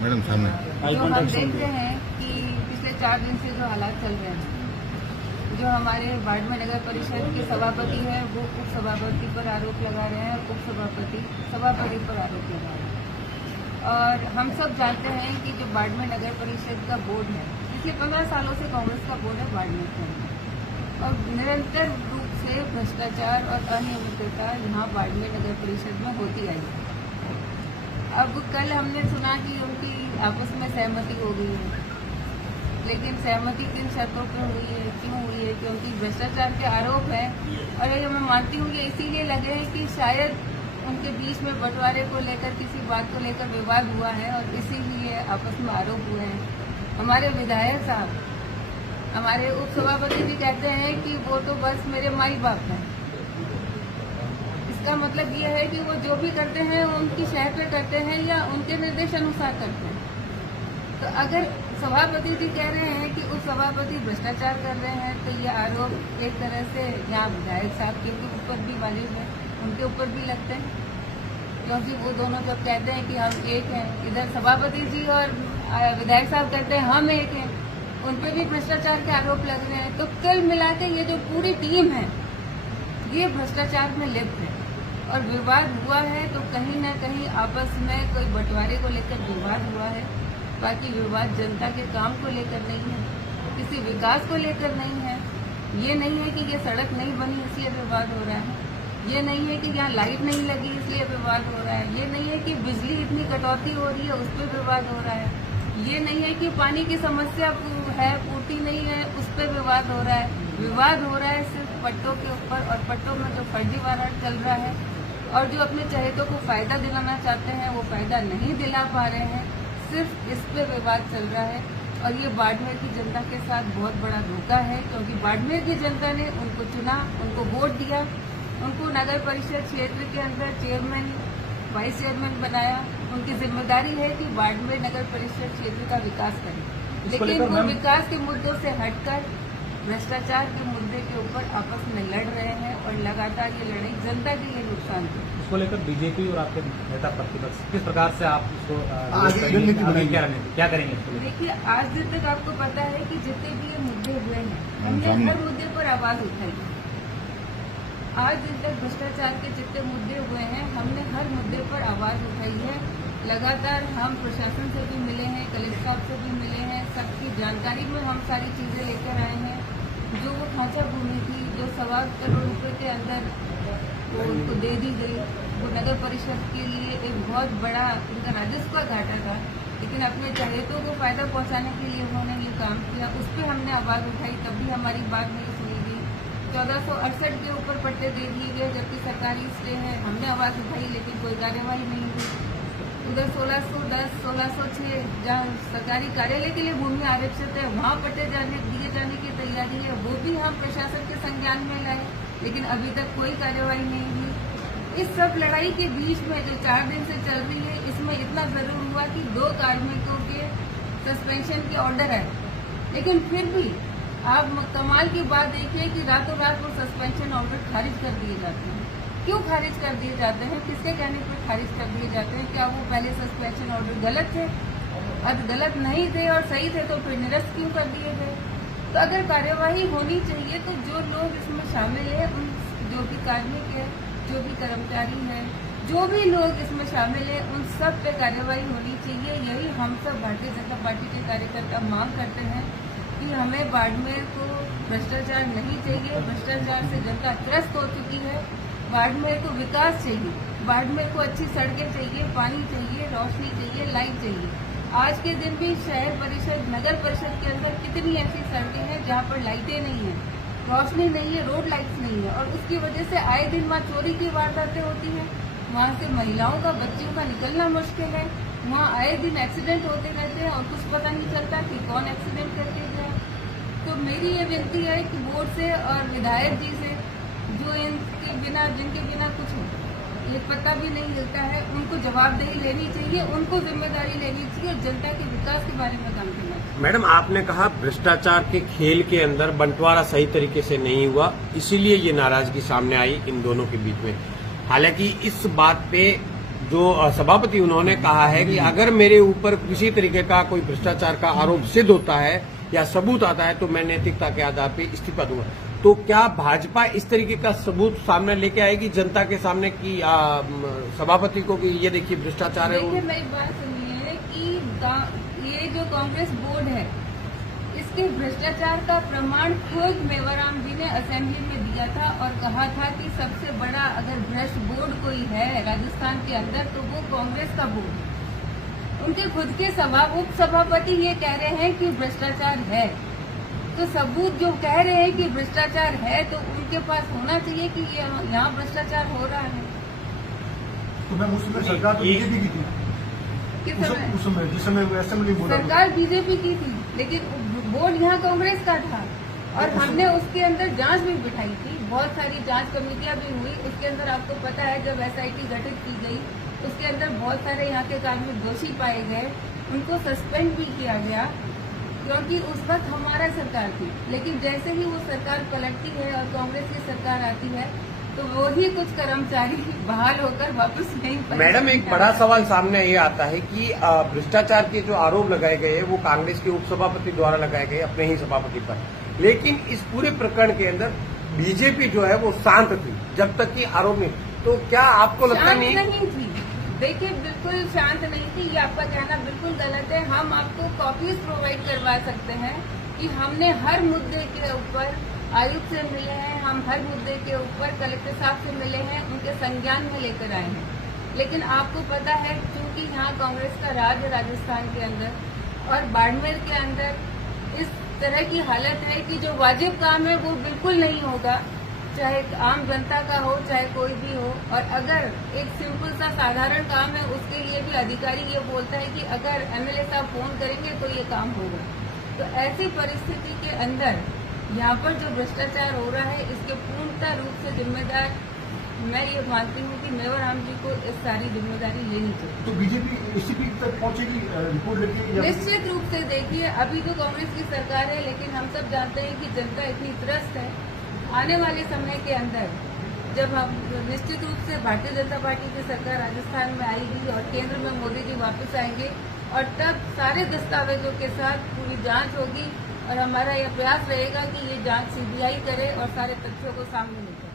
Madam सामने जो हम देख रहे हैं कि पिछले 4 दिन से जो हालात चल रहे हैं, जो हमारे बाड़मेर नगर परिषद के सभापति हैं वो उप सभापति पर आरोप लगा रहे हैं और उप सभापति सभापति पर आरोप लगा रहे हैं। और हम सब जानते हैं कि जो बाड़मेर नगर परिषद का बोर्ड है, पिछले 15 सालों से कांग्रेस का बोर्ड है बाड़मेर के अंदर, और निरंतर रूप से भ्रष्टाचार और अनियमितता यहाँ बाड़मेर नगर परिषद में होती आई है। अब कल हमने सुना कि उनकी आपस में सहमति हो गई है, लेकिन सहमति किन शर्तों पर हुई है, क्यों हुई है, क्योंकि भ्रष्टाचार के आरोप है। और ये मैं मानती हूँ कि इसीलिए लगे हैं कि शायद उनके बीच में बंटवारे को लेकर किसी बात को लेकर विवाद हुआ है और इसीलिए आपस में आरोप हुए हैं। हमारे विधायक साहब, हमारे उप सभापति जी कहते हैं कि वो तो बस मेरे माई बाप हैं। इसका मतलब ये है कि वो जो भी करते हैं उनकी शहर पे करते हैं या उनके निर्देश अनुसार करते हैं। तो अगर सभापति जी कह रहे हैं कि उस सभापति भ्रष्टाचार कर रहे हैं, तो ये आरोप एक तरह से यहाँ विधायक साहब के ऊपर भी वाजिब है, उनके ऊपर भी लगते हैं, क्योंकि वो दोनों जब कहते हैं कि हम एक हैं, इधर सभापति जी और विधायक साहब कहते हैं हम एक हैं, उन पर भी भ्रष्टाचार के आरोप लग रहे हैं। तो कुल मिला के ये जो पूरी टीम है ये भ्रष्टाचार में लिप्त है और विवाद हुआ है। तो कहीं न कहीं आपस में कोई बंटवारे को लेकर विवाद हुआ है, बाकी विवाद जनता के काम को लेकर नहीं है, किसी विकास को लेकर नहीं है। ये नहीं है कि ये सड़क नहीं बनी इसलिए विवाद हो रहा है, ये नहीं है कि यहाँ लाइट नहीं लगी इसलिए विवाद हो रहा है, ये नहीं है कि बिजली इतनी कटौती हो रही है उस पर विवाद हो रहा है, ये नहीं है कि पानी की समस्या है, पूर्ति नहीं है, उस पर विवाद हो रहा है। विवाद हो रहा है सिर्फ पट्टों के ऊपर, और पट्टों में जो फर्जीवाड़ा चल रहा है और जो अपने चहेतों को फायदा दिलाना चाहते हैं वो फायदा नहीं दिला पा रहे हैं, सिर्फ इस पे विवाद चल रहा है। और ये बाड़मेर की जनता के साथ बहुत बड़ा धोखा है, क्योंकि बाड़मेर की जनता ने उनको चुना, उनको वोट दिया, उनको नगर परिषद क्षेत्र के अंदर चेयरमैन वाइस चेयरमैन बनाया। उनकी जिम्मेदारी है कि बाड़मेर नगर परिषद क्षेत्र का विकास करें, लेकिन वो विकास के मुद्दों से हटकर भ्रष्टाचार के मुद्दे के ऊपर आपस में लड़ रहे हैं और लगातार ये लड़ाई जनता के लिए नुकसान है। इसको लेकर बीजेपी और आपके नेता प्रतिपक्ष किस प्रकार से आप इसको क्या करेंगे? देखिए, आज दिन तक आपको पता है कि जितने भी ये मुद्दे हुए हैं हमने हर मुद्दे पर आवाज उठाई है। आज दिन तक भ्रष्टाचार के जितने मुद्दे हुए हैं हमने हर मुद्दे पर आवाज उठाई है। लगातार हम प्रशासन से भी मिले हैं, कलेक्टर साहब से भी मिले हैं, सबकी जानकारी में हम सारी चीजें लेकर आए हैं। जो वो खांचा भूमि थी जो 1.25 करोड़ रुपए के अंदर वो उनको दे दी गई, वो नगर परिषद के लिए एक बहुत बड़ा उनका राजस्व का घाटा था, लेकिन अपने चहेतों को फायदा पहुंचाने के लिए उन्होंने ये काम किया। उस पर हमने आवाज उठाई, तब भी हमारी बात नहीं सुनी गई। 1468 के ऊपर पट्टे दे दिए गए जबकि सरकारी स्टे है, हमने आवाज उठाई लेकिन कोई कार्यवाही नहीं हुई। उधर 1610, 1606 जहाँ सरकारी कार्यालय के लिए भूमि आरक्षित है वहाँ पट्टे दिए जाने की तैयारी है, वो भी हम प्रशासन के संज्ञान में लाए, लेकिन अभी तक कोई कार्यवाही नहीं हुई। इस सब लड़ाई के बीच में जो 4 दिन से चल रही है, इसमें इतना जरूर हुआ कि 2 कार्मिकों के सस्पेंशन के ऑर्डर है, लेकिन फिर भी आप कमाल की बात देखिए कि रातों रात वो सस्पेंशन ऑर्डर खारिज कर दिए जाते हैं। क्यों खारिज कर दिए जाते हैं, किसके कहने पर खारिज कर दिए जाते हैं? क्या वो पहले सस्पेंशन ऑर्डर गलत थे? अब गलत नहीं थे और सही थे तो फिर निरस्त क्यों कर दिए गए? तो अगर कार्यवाही होनी चाहिए तो जो लोग इसमें शामिल है, उन जो भी कार्मिक है, जो भी कर्मचारी है, जो भी लोग इसमें शामिल है, उन सब पे कार्यवाही होनी चाहिए। यही हम सब भारतीय जनता पार्टी के कार्यकर्ता मांग करते हैं कि हमें बाड़मेर को भ्रष्टाचार नहीं चाहिए। भ्रष्टाचार से जनता त्रस्त हो चुकी है। बाड़मेर को विकास चाहिए, बाड़मेर को अच्छी सड़कें चाहिए, पानी चाहिए, रोशनी चाहिए, लाइट चाहिए। आज के दिन भी शहर परिषद, नगर परिषद के अंदर कितनी ऐसी सड़कें हैं जहाँ पर लाइटें नहीं है, रोशनी नहीं है, रोड लाइट्स नहीं है, और उसकी वजह से आए दिन वहाँ चोरी की वारदातें होती हैं। वहाँ से महिलाओं का, बच्चियों का निकलना मुश्किल है। वहाँ आए दिन एक्सीडेंट होते रहते हैं और कुछ पता नहीं चलता कि कौन एक्सीडेंट करके गया। तो मेरी ये विनती है कि बोर्ड से और विधायक जी से, जो इनके बिना, जिनके बिना कुछ ये पता भी नहीं चलता है, उनको जवाबदेही लेनी चाहिए, उनको जिम्मेदारी लेनी चाहिए और जनता के विकास के बारे में काम करना चाहिए। मैडम, आपने कहा भ्रष्टाचार के खेल के अंदर बंटवारा सही तरीके से नहीं हुआ, इसीलिए ये नाराजगी सामने आई इन दोनों के बीच में। हालांकि इस बात पे जो सभापति उन्होंने कहा है कि अगर मेरे ऊपर किसी तरीके का कोई भ्रष्टाचार का आरोप सिद्ध होता है या सबूत आता है तो मैं नैतिकता के आधार पर इस्तीफा दूंगा। तो क्या भाजपा इस तरीके का सबूत सामने लेके आएगी जनता के सामने की सभापति को कि ये देखिए भ्रष्टाचार है? देखिए मेरी बात सुनिए कि ये जो कांग्रेस बोर्ड है इसके भ्रष्टाचार का प्रमाण खुद मेवाराम जी ने असेंबली में दिया था और कहा था कि सबसे बड़ा अगर भ्रष्ट बोर्ड कोई है राजस्थान के अंदर तो वो कांग्रेस का बोर्ड है। उनके खुद के उप सभापति ये कह रहे हैं कि भ्रष्टाचार है, तो सबूत जो कह रहे हैं कि भ्रष्टाचार है तो उनके पास होना चाहिए कि ये यहाँ भ्रष्टाचार हो रहा है। तो मैम उस समय सरकार तो बीजेपी की थी, उस समय जिस समय असेंबली में सरकार बीजेपी की थी, लेकिन बोर्ड यहाँ कांग्रेस का था और हमने उसके अंदर जांच भी बिठाई थी। बहुत सारी जांच कमेटियां भी हुई। उसके अंदर आपको पता है जब एसआईटी गठित की गई उसके अंदर बहुत सारे यहाँ के कार्मिक दोषी पाए गए, उनको सस्पेंड भी किया गया क्योंकि उस वक्त हमारा सरकार थी। लेकिन जैसे ही वो सरकार पलटती है और कांग्रेस की सरकार आती है तो वो ही कुछ कर्मचारी बहाल होकर वापस नहीं। मैडम एक बड़ा सवाल सामने ये आता है कि भ्रष्टाचार के जो आरोप लगाए गए हैं वो कांग्रेस के उपसभापति द्वारा लगाए गए अपने ही सभापति पर, लेकिन इस पूरे प्रकरण के अंदर बीजेपी जो है वो शांत थी जब तक कि आरोप नहीं। तो क्या आपको लगता नहीं थी? देखिए बिल्कुल शांत नहीं थी, ये आपका कहना बिल्कुल गलत है। हम आपको कॉपीज प्रोवाइड करवा सकते हैं कि हमने हर मुद्दे के ऊपर आयुक्त से मिले हैं, हम हर मुद्दे के ऊपर कलेक्टर साहब से मिले हैं, उनके संज्ञान में लेकर आए हैं। लेकिन आपको पता है क्योंकि यहाँ कांग्रेस का राज है राजस्थान के अंदर और बाड़मेर के अंदर इस तरह की हालत है कि जो वाजिब काम है वो बिल्कुल नहीं होगा, चाहे आम जनता का हो चाहे कोई भी हो। और अगर एक सिंपल सा साधारण काम है उसके लिए भी अधिकारी ये बोलता है कि अगर एमएलए साहब फोन करेंगे तो ये काम होगा। तो ऐसी परिस्थिति के अंदर यहाँ पर जो भ्रष्टाचार हो रहा है इसके पूर्णतः रूप से जिम्मेदार मैं ये मानती हूँ कि मेवाराम जी को इस सारी जिम्मेदारी लेनी चाहिए। तो बीजेपी एसीपी तक पहुंचेगी रिपोर्ट लेके? निश्चित रूप से देखिए अभी तो कांग्रेस की सरकार है, लेकिन हम सब जानते हैं कि जनता इतनी त्रस्त है। आने वाले समय के अंदर जब हम निश्चित रूप से भारतीय जनता पार्टी की सरकार राजस्थान में आएगी और केंद्र में मोदी जी वापस आएंगे और तब सारे दस्तावेजों के साथ पूरी जांच होगी और हमारा यह प्रयास रहेगा कि ये जांच सीबीआई करे और सारे तथ्यों को सामने निकाले।